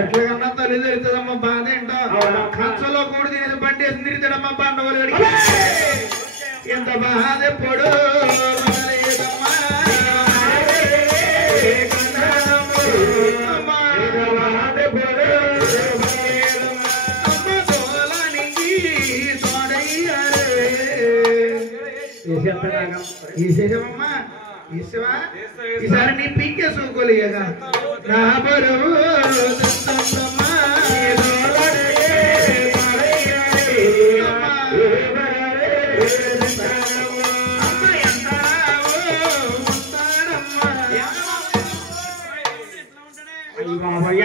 ఎట్లకన్నా తల్లి తెలుస్తుందమ్మా బాధ ఏంటో ఖర్చులో కూడా తినేది బండి వేసి తిరుగుతాడమ్మా బండవలు ఎంత బాధ ఎప్పుడు ఈసేమమ్మా ఈసవా ఈసారి నీ పీకే సూకోలేగా నా బరువు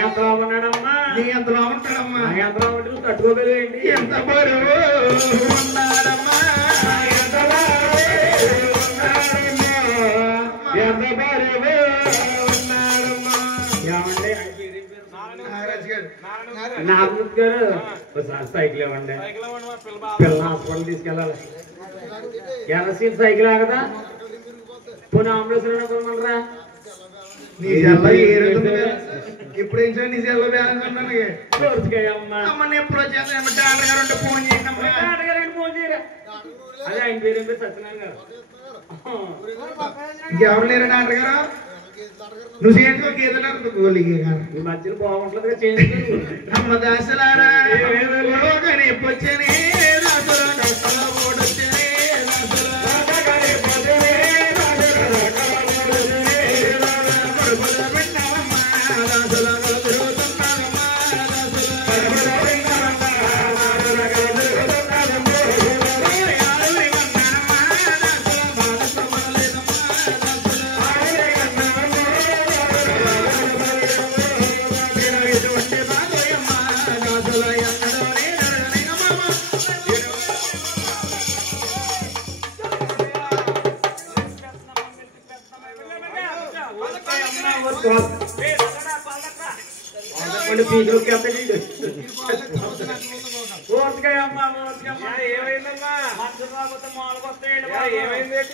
ఎంతలో ఉన్నాడమ్మా నీ ఎంతలో ఉంటాడమ్మా ఎంతలో ఉంటుంది తట్టుకోగలిగండి ఎంత బరువు ఉన్నాడమ్మా నాగమూర్తి గారు ఒకసారి సైకిల్ ఇవ్వండి పిల్లలు హాస్పిటల్ తీసుకెళ్ళాలి ఎర్రసీట్ సైకిల్ ఆగదా పోనీ అంబులెన్స్ కొనమనరా నీ సెల్ల ఇప్పుడు ఏం నీ సెల్ల బ్యాలెన్స్ ఉన్నాను ఎప్పుడు వచ్చేస్తాను డాక్టర్ గారు ఉంటే ఫోన్ చేయండి ఫోన్ చేయరా అదే ఆయన పేరు సత్యనారాయణ గారు ఇంకెవరు లేరు డాక్టర్ గారు నువ్వు చేయించుకో గీతలు గోలికి ఈ మధ్యలో బాగుంటుందిగా చేయించుకో అమ్మ దాసలారా ఎప్పొచ్చని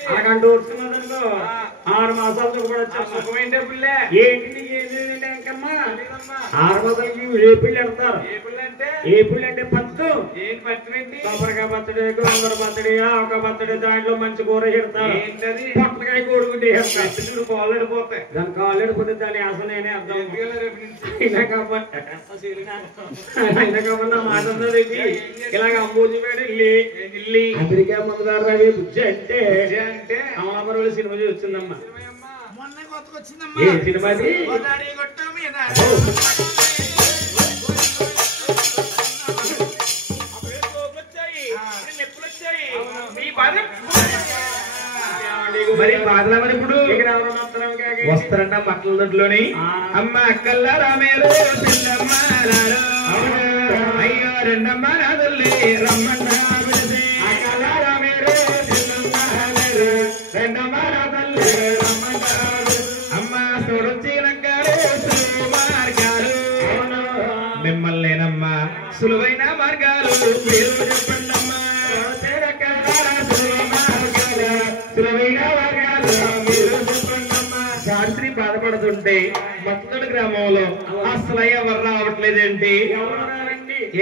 అరగంట ఓడుచుకున్నాదనుకో 6 మాసాలతో కూడా సుఖమైందే పిల్లే ఏంటి ఏంటంటే ఇంకమ్మా 6 మాసాలకి ఏపుళ్ళు ఎడతారు ఏపుళ్ళు అంటే పత్తు ఏం పత్తి కొబ్బరికాయ పచ్చడి గోంగూర పచ్చడి ఆవకాయ పచ్చడి దాంట్లో మంచి కూర పెడతారు పొట్టకాయ కోడుకుంటే కాళ్ళు ఎడిపోతాయి దాని కాళ్ళు ఎడిపోతే దాని అసలు నేనే అర్థం అయినా కాబట్టి మాట ఇలాగ అంబోజీ పేరు ఇల్లి అమెరికా మందారు రవి బుజ్జి అంటే అమలాపురం సినిమా చూసి వచ్చిందమ్మా ఏ సినిమా మరి బాధలా మరి ఇప్పుడు వస్తారంట పక్కల దొడ్లోని అమ్మ అక్కల్లారా మీరు అయ్యో రెండమ్మ నాదుల్లి రమ్మన్న అక్కల్లారా మీరు రెండమ్మ నాదుల్లి రమ్మన్న అమ్మ చూడొచ్చినగారు మార్గాలు మిమ్మల్నేనమ్మా సులువైన మార్గాలు మీరు చెప్పండమ్మా సులువైన మార్గాలు మీరు చెప్పండమ్మా శాస్త్రి బాధపడుతుంటే చూస్తుంటే మత్తడి గ్రామంలో అసలు ఎవరు రావట్లేదేంటి?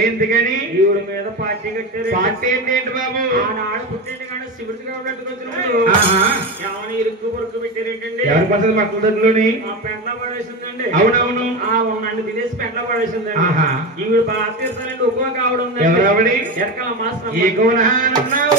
ఎందుకని ఈవిడ మీద పార్టీ కట్టారు. పార్టీ ఏంటి బాబు? ఆనాడు పుట్టింటి కానీ శివుడికి పెట్టుకొచ్చినప్పుడు ఏమైనా ఇరుక్కు పొరుక్కు పెట్టారేంటండి? ఎవరి పసలు మక్కల దగ్గరలోని ఆ పెండ్ల పడేసిందండి. అవునవును. ఆ నన్ను తినేసి పెండ్ల పడేసిందండి. ఈవిడ బాగా తీర్చాలండి ఉపయోగం కావడం. ఎవరావిడి? ఎరకల మాస్టర్. ఈ కోణానున్నావు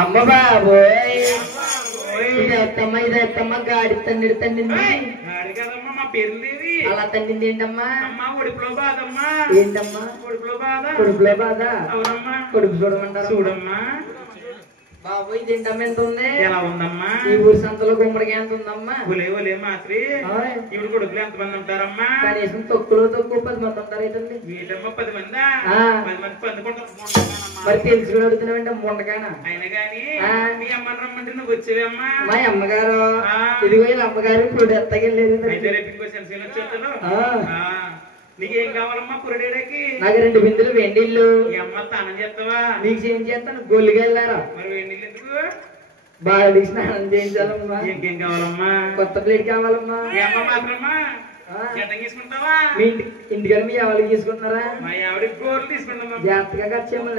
అమ్మ బాబోయ్, ఇదేత్తమ్మ ఇదేత్తమ్మ గాడి తండ్రి తండ్రి కదమ్మా మా పేరుండేది. అలా తండ్రింది ఏంటమ్మా? అమ్మా ఒడిపులో బాధమ్మా. ఏంటమ్మా? ఒడిపులో బాధ. కొడుకులో బాధ. అవునమ్మా. కొడుకు చూడమంటారు. చూడమ్మా బాబోయ్, ఇదేంటమ్మా ఎంత ఉంది? ఎలా ఉందమ్మా? ఈ ఊరు సంతలో గుమ్మడికి ఎంత ఉందమ్మా? ఒలే ఒలే మాత్రి ఇప్పుడు కొడుకులు ఎంతమంది ఉంటారమ్మా? కనీసం తక్కువలో తక్కువ 10 మంది ఉంటారు ఏంటండి? వీటమ్మా 10 మందా? 10 మంది పందుకుంటారు. మరి తెలుసుకుని అడుగుతున్నామంటే ముండగానా? అయినా గాని మీ అమ్మని రమ్మంటే నువ్వు వచ్చేవమ్మా? మా అమ్మగారు ఇదిగో వీళ్ళ అమ్మగారు ఇప్పుడు ఎత్తకెళ్ళేది. అయితే రేపు ఇంకో సెన్సీలు వచ్చేస్తాను. నీకేం కావాలమ్మా పురడేడకి? నాకు 2 బిందులు వెండిళ్ళు. ఈ అమ్మ స్నానం చేస్తావా? నీకు ఏం చేస్తాను? గొల్లికి వెళ్ళారా? మరి వెండిళ్ళు ఎందుకు? బాగా స్నానం చేయించాలమ్మా. ఇంకేం కావాలమ్మా? కొత్త ప్లేట్ కావాలమ్మా. మీ అమ్మ మాత్రమ్మా గడ్డ తీసుకుంటావా? మీ ఇంటికాడ మీ ఎవరికి తీసుకుంటున్నారా? మా ఆవిడకి గోర్లు తీసుకుంటామా? జాగ్రత్తగా ఖర్చేమో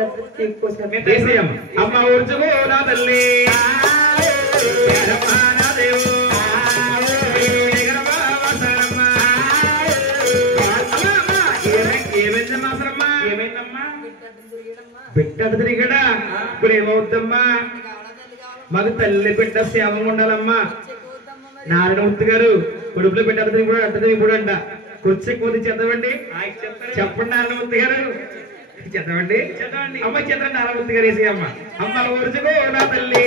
అమ్మ ఊర్చుకో నా తల్లి బిడ్డ తిరిగడా ఇప్పుడు ఏమవుద్దమ్మా? మాకు తల్లి బిడ్డ సేవ ఉండాలమ్మా. నారాయణమూర్తి గారు కొడుకులో బిడ్డ ఇప్పుడు అంటది ఇప్పుడు అంట కొచ్చి కొద్ది చదవండి. చెప్పండి నారాయణమూర్తి గారు, చదవండి. చదవండి అమ్మ, చదవండి నారాయణమూర్తి గారు. వేసి అమ్మ అమ్మ ఊరుచుకో నా తల్లి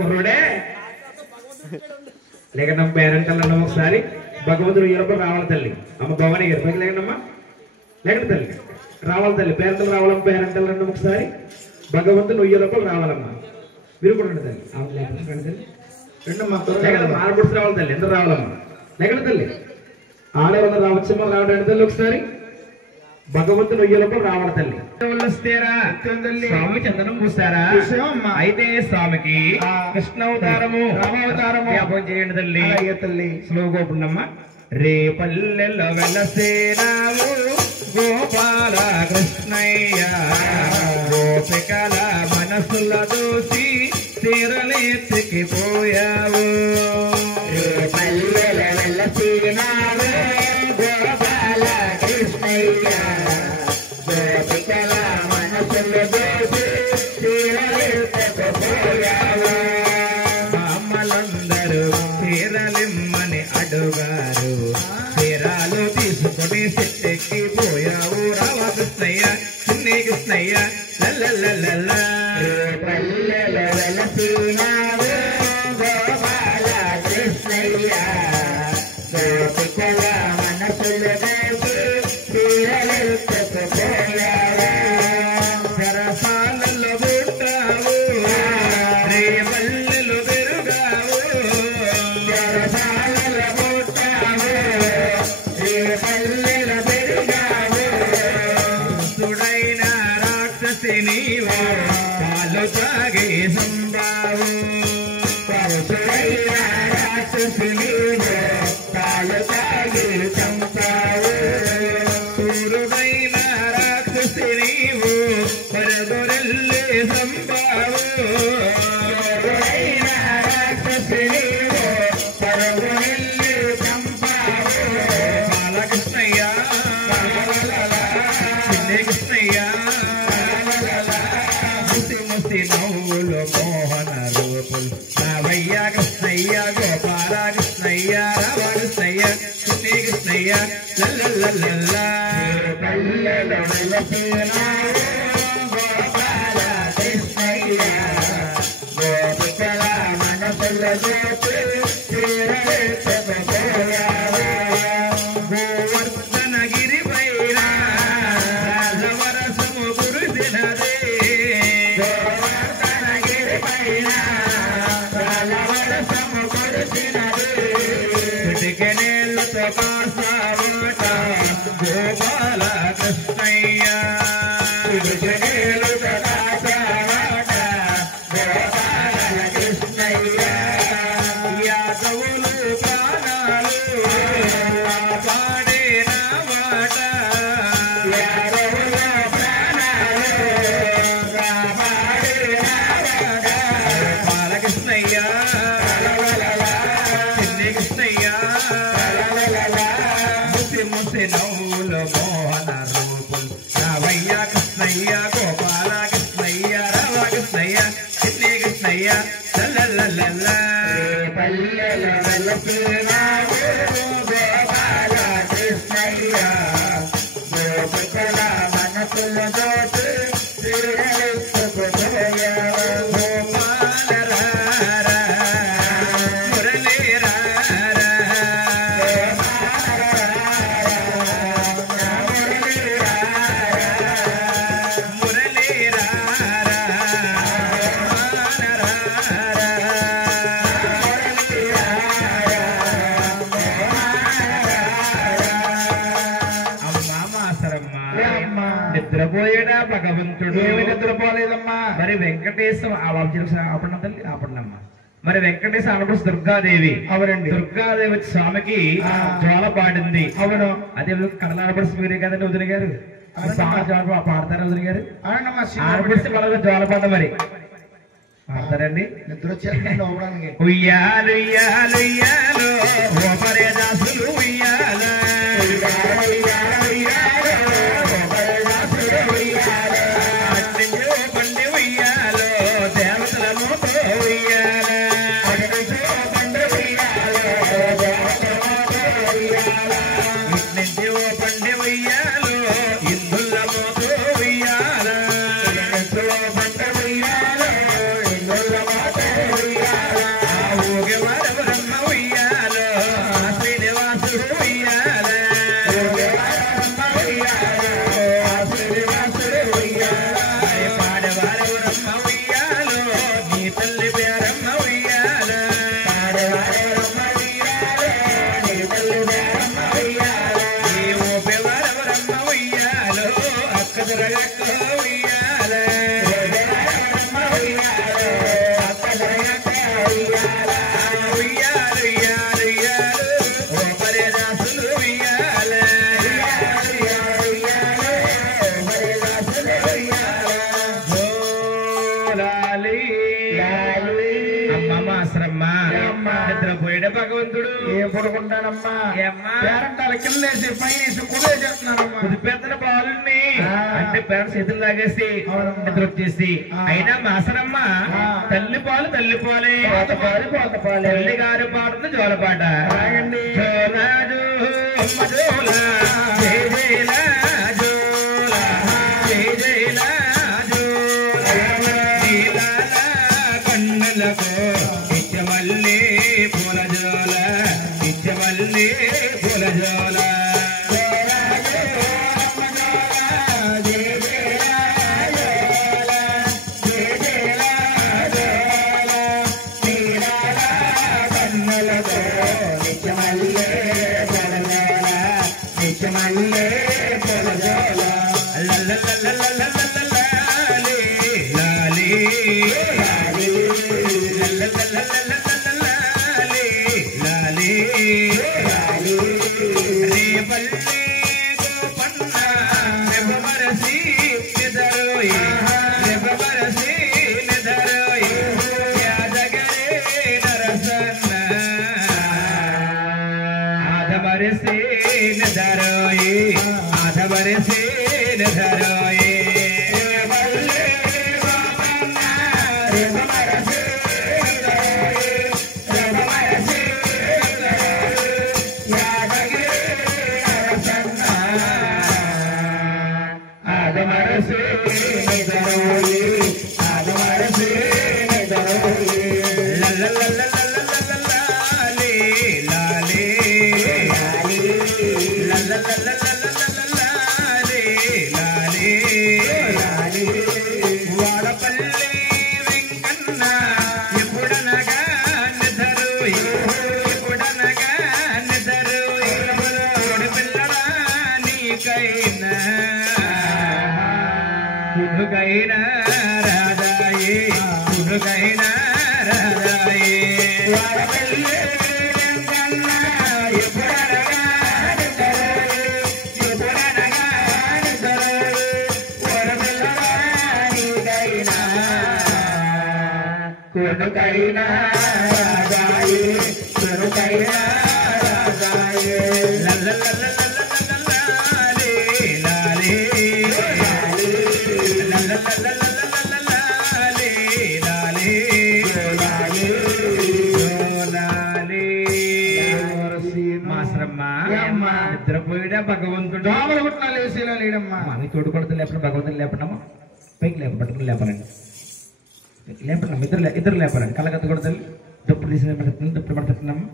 కుర్రోడే లేక పేరెంటల్లమ్మ ఒకసారి భగవంతుడు ఈలోపల రావాలి తల్లి. అమ్మ భవానీ గారు పైకి లేకండమ్మా, లేకండి తల్లి రావాలి తల్లి. పేరెంటలు రావాలమ్మ, పేరెంటలు రండి ఒకసారి. భగవంతుడు ఈలోపల రావాలమ్మా. మీరు కూడా రండి తల్లి. రండి తల్లి, రెండమ్మా ఆడబుడ్స్ రావాలి తల్లి. ఎంత రావాలమ్మా? లేకండి తల్లి. ఆడవాళ్ళు రావచ్చమ్మా, రావడానికి తల్లి ఒకసారి. భగవంతుడు ఉయ్యలకు రావణ తల్లి స్వామి చందనం పూస్తారా? అయితే స్వామికి కృష్ణ అవతారము రామావతారము జ్ఞాపకం చేయండి తల్లి. తల్లి స్లోగోపుండమ్మ. రే పల్లెల్లో వెలసేనావు గోపాల కృష్ణయ్య, గోపికల మనసుల దూసి తీరలేతికి పోయావు. రే పల్లెల వెలసేనావు గోపాల కృష్ణయ్య, గోపికల మనసుల దూసి తీరలేతికి పోయావు. అమ్మలందరూ తీరలిమ్మని అడుగారు, తీరాలు తీసుకొని చెట్టెక్కి పోయావు. రావా కృష్ణయ్య, చిన్ని కృష్ణయ్య లల్లల్లల్ల. పల్లెల వెలసినావు గోపాల కృష్ణయ్య, గోపికల మనసుల దూసి తీరలేతికి పోయావు. సరసాలలో పుట్టావు, రేవల్లెలు పెరుగావు. సరసాలలో పుట్టావు, రేవల్లెలు పెరుగావు. సుడైన రాక్షసి నీవు పాలు తాగి సంబావు. సుడైన రాక్షసి నీవు పాలు తాగి చంపావు. సూరుడైన రాక్షసి నీవు పరదొరల్లే సంబావు. సూరుడైన రాక్షసి నీవు పరదొరల్లే చంపావు. బాలకృష్ణయ్య, చిన్ని కృష్ణయ్య, ముసి ముసి నవ్వులు మోహన రూపులు. రావయ్య కృష్ణయ్య, గోపాల కృష్ణయ్య, రావ కృష్ణయ్య, చిన్ని కృష్ణయ్య లల్లల్లల్ల. పల్లెల వెలసినావు గోపాల కృష్ణయ్య, గోపికల మనసుల దూసి తీరలేతికి పోయావు. గోవర్ధనగిరి పైన రాజవరసము కురిసినదే. గోవర్ధనగిరి పైన రాజవరసము పిటికెనేళ్ళతో కాసావట గోపాల కృష్ణయ్య పిటికెనేళ్ళతో కాసావట గోపాల కృష్ణయ్య యాదవులు ప్రాణాలు పాడేన మాట యాదవుల ప్రాణాలు పాడేన మాట బాలకృష్ణయ్య చిన్ని కృష్ణయ్య ముసి ముసి నవ్వులు మోహన రూపులు రావయ్య కృష్ణయ్య గోపాల కృష్ణయ్య రావ కృష్ణయ్య చిన్ని కృష్ణయ్య లల్లల్లల్ల పల్లెల వెలసినావు గోపాల కృష్ణయ్య గోపికల మనసుల దోచి గోపాల రారా మురళీ రారా మురళీ రారా నిద్రపోయాడా భగవంతుడు? ఏమి నిద్రపోలేదమ్మా. మరి వెంకటేశ్వర అప్పుడమ్మ అప్పుడమ్మా మరి వెంకటేశ్వర ఆడపడుచు దుర్గాదేవి. అవునండి. దుర్గాదేవి వచ్చి స్వామికి జ్వాల పాడింది. అవును. అదే కడలాడపడుచు మీరే కదండి వదిలి గారు పాడతారా వదిలి గారు? ఆడపడుచు కడల జ్వాల పాట మరి పాడతారండి. నిద్ర వచ్చేస్తుంది అవ్వడానికి. ఉయ్యాలు ఉయ్యాలు ఉయ్యాలో ఓ పరే దాసులు ఉయ్యాల పండి ఉయ్యాలో దేవతల మోతో ఉయ్యాల నుంచి ఓ పండి ఉయ్యాలో ఇందుల మోతో ఉయ్యాల పండి ఉయ్యాలో ఇందుల మోతో ఉయ్యాల ఊగే వరవరమ్మ ఉయ్యాలో శ్రీనివాసుడు ఉయ్యాల పాడవారవరమ్మ ఉయ్యాలో నీ తల్లి పేరమ్మ ఉయ్యాల నీ ఊపే వరవరమ్మ ఉయ్యాలో అక్క దొరగక్క ఉయ్యాల ఉయ్యాలు ఉయ్యాలు ఉయ్యాలు ఓ పరే దాసులు ఉయ్యాల లాలి అమ్మమ్మ ఆశ్రమ్మ నిద్రపోయాడు భగవంతుడు. ఏం పడుకుంటానమ్మా. ఏమ్మా? పేరంటాల కిందేసి పైనేసి కుదే చేస్తున్నానమ్మా. పెద్దల పాలుని అంటే పేరు చేతులు తాగేసి అవునమ్మా. నిద్ర వచ్చేసి అయినా మాసరమ్మ తల్లి పాలు తల్లి పాలే పోత పాలే. తల్లి గారు పాడుతుంది జోలపాట. రాగండి. జోలాజు అమ్మ జోల జయ జయల జోల జయ జయల జోల నీలాల కన్నులకు నిత్యమల్లి పూల జోల నిత్యమల్లి పూల జోల ఇప్పుడనగా నిదరు కోడి పిల్లడా నీకైనా పురుగైనా రాదాయే పురుగైనా రాదాయే కొడుకైనా రాజాయే కొడుకైనా రాజాయే లల్లలల్లలల్లలల్లలే లాలే లల్లలల్లలల్లలల్లే లాలే లాలే లాలే మాసరమ్మ నిద్రపోయిడా భగవంతుడు దోమలు కుట్టిన లేసేలా లేడమ్మా మామి తోడు కొడుతు లేపడం భగవంతుని లేపడమ్మా పైకి లేప పట్టుకుని లేపరండి లేపడం ఇద్దరు లేపరండి కళ్ళగత్త కొడతారు దుప్పుడు తీసిన దుప్పుడు పడుతున్నాము